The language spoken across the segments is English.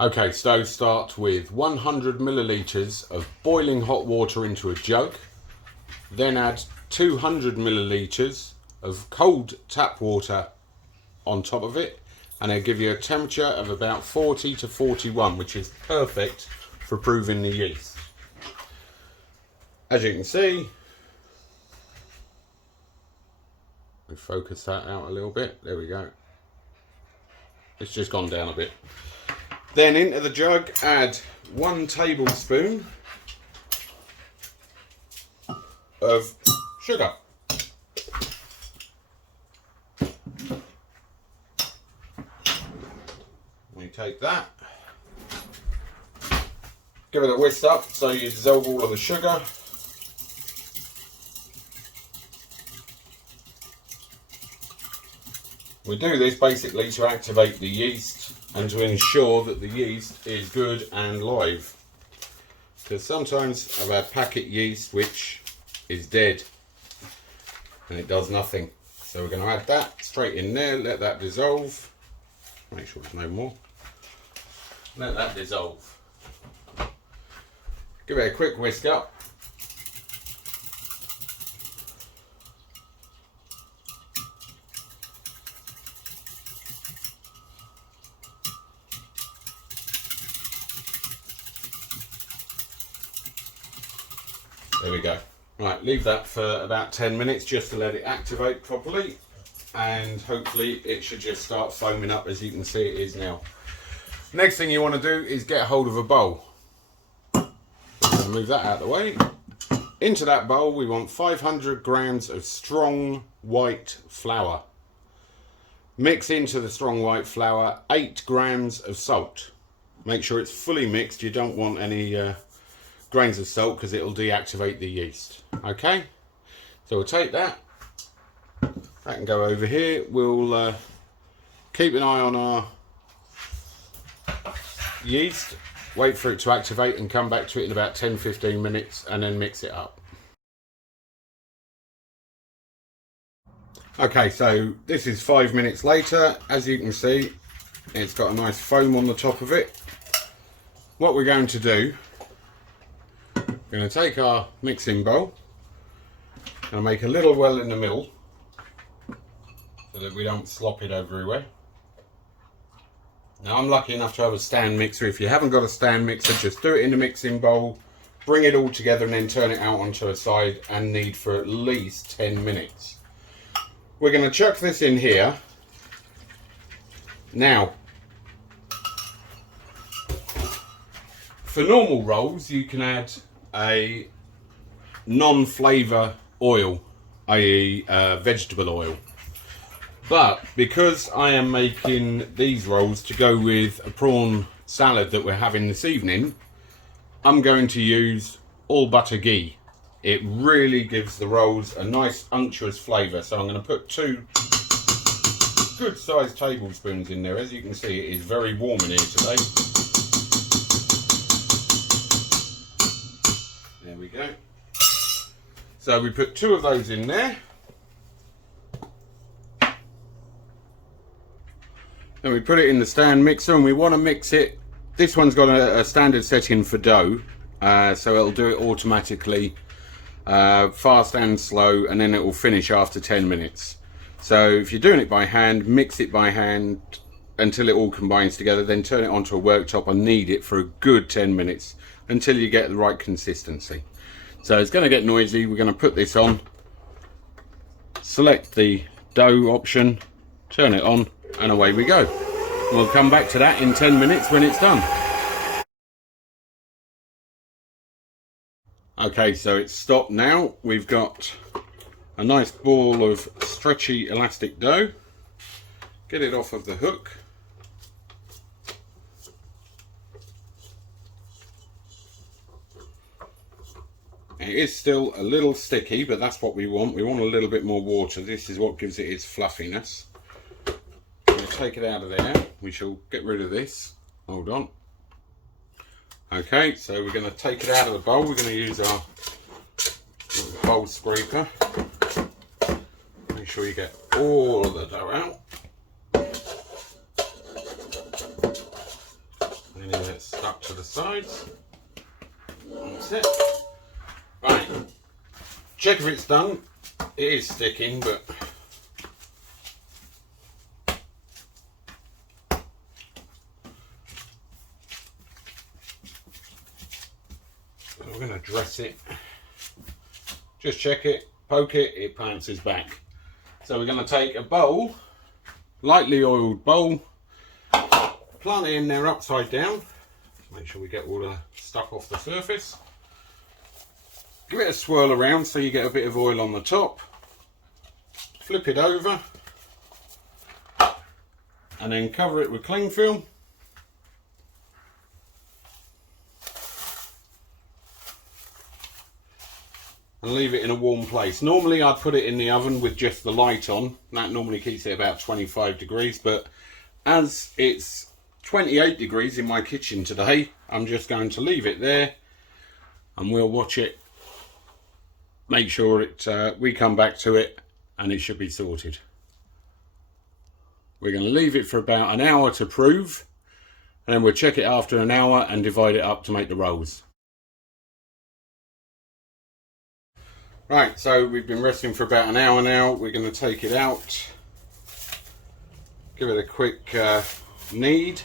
Okay, so start with 100 millilitres of boiling hot water into a jug. Then add 200 millilitres of cold tap water on top of it, and it'll give you a temperature of about 40 to 41, which is perfect for proving the yeast. As you can see, we focus that out a little bit. There we go. It's just gone down a bit. Then into the jug add 1 tablespoon of sugar. We take that, give it a whisk up so you dissolve all of the sugar. We do this basically to activate the yeast and to ensure that the yeast is good and live. Because sometimes I've had packet yeast which is dead and it does nothing. So we're going to add that straight in there, let that dissolve. Make sure there's no more. Let that dissolve. Give it a quick whisk up. There we go. Right, leave that for about 10 minutes just to let it activate properly, and hopefully it should just start foaming up as you can see it is now. Next thing you want to do is get a hold of a bowl. Move that out of the way. Into that bowl we want 500 grams of strong white flour. Mix into the strong white flour 8 grams of salt. Make sure it's fully mixed, you don't want any grains of salt because it'll deactivate the yeast. Okay, so we'll take that can go over here. We'll keep an eye on our yeast, wait for it to activate and come back to it in about 10-15 minutes and then mix it up. Okay, so this is 5 minutes later. As you can see, it's got a nice foam on the top of it. What we're going to do, we're going to take our mixing bowl and make a little well in the middle so that we don't slop it everywhere. Now I'm lucky enough to have a stand mixer. If you haven't got a stand mixer, just do it in the mixing bowl, bring it all together and then turn it out onto a side and knead for at least 10 minutes. We're going to chuck this in here. Now, for normal rolls you can add a non-flavour oil, i.e. vegetable oil. But because I am making these rolls to go with a prawn salad that we're having this evening, I'm going to use all butter ghee. It really gives the rolls a nice unctuous flavour. So I'm going to put 2 good sized tablespoons in there. As you can see, it is very warm in here today. There we go. So we put 2 of those in there. Then we put it in the stand mixer and we want to mix it. This one's got a standard setting for dough, so it'll do it automatically, fast and slow, and then it will finish after 10 minutes. So if you're doing it by hand, mix it by hand until it all combines together, then turn it onto a worktop and knead it for a good 10 minutes until you get the right consistency. So it's going to get noisy. We're going to put this on, select the dough option, turn it on, and away we go. We'll come back to that in 10 minutes when it's done. Okay, so it's stopped now. We've got a nice ball of stretchy elastic dough. Get it off of the hook. It is still a little sticky, but that's what we want. We want a little bit more water. This is what gives it its fluffiness. We'll take it out of there. We shall get rid of this. Hold on. Okay, so we're going to take it out of the bowl. We're going to use our bowl scraper. Make sure you get all of the dough out. And up to the sides. That's it. Right, check if it's done. It is sticking, but we're going to dress it. Just check it, poke it, it bounces back. So we're going to take a bowl, lightly oiled bowl, plant it in there upside down. Make sure we get all the stuff off the surface. Give it a swirl around so you get a bit of oil on the top. Flip it over and then cover it with cling film. And leave it in a warm place. Normally I'd put it in the oven with just the light on. That normally keeps it about 25 degrees, but as it's 28 degrees in my kitchen today, I'm just going to leave it there and we'll watch it. Make sure we come back to it and it should be sorted. We're going to leave it for about an hour to prove, and then we'll check it after an hour and divide it up to make the rolls. Right, so we've been resting for about an hour now. We're going to take it out, give it a quick knead,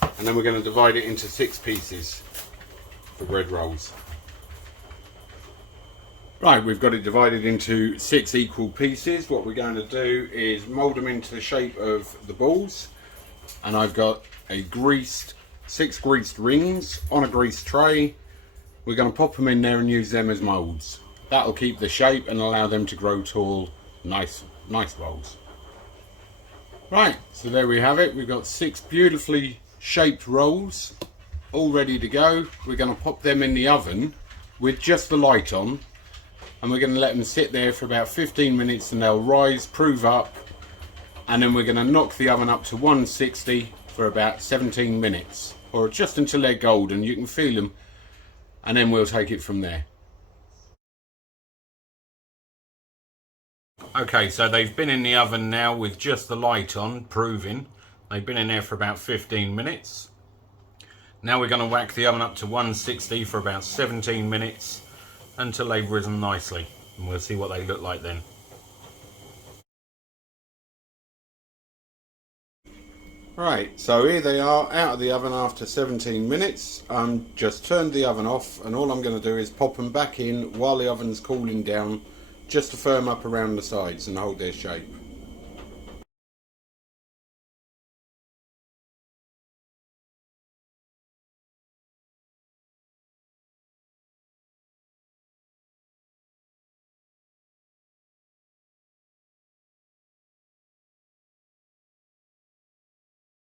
and then we're going to divide it into 6 pieces for bread rolls. Right, we've got it divided into 6 equal pieces. What we're going to do is mould them into the shape of the balls. And I've got 6 greased rings on a greased tray. We're going to pop them in there and use them as moulds. That'll keep the shape and allow them to grow tall, nice rolls. Right, so there we have it. We've got 6 beautifully shaped rolls all ready to go. We're going to pop them in the oven with just the light on. And we're going to let them sit there for about 15 minutes and they'll rise, prove up, and then we're going to knock the oven up to 160 for about 17 minutes, or just until they're golden. You can feel them, and then we'll take it from there. Okay, so they've been in the oven now with just the light on, proving. They've been in there for about 15 minutes. Now we're going to whack the oven up to 160 for about 17 minutes. Until they've risen nicely, and we'll see what they look like then. Right, so here they are out of the oven after 17 minutes. Just turned the oven off, and all I'm going to do is pop them back in while the oven's cooling down, just to firm up around the sides and hold their shape.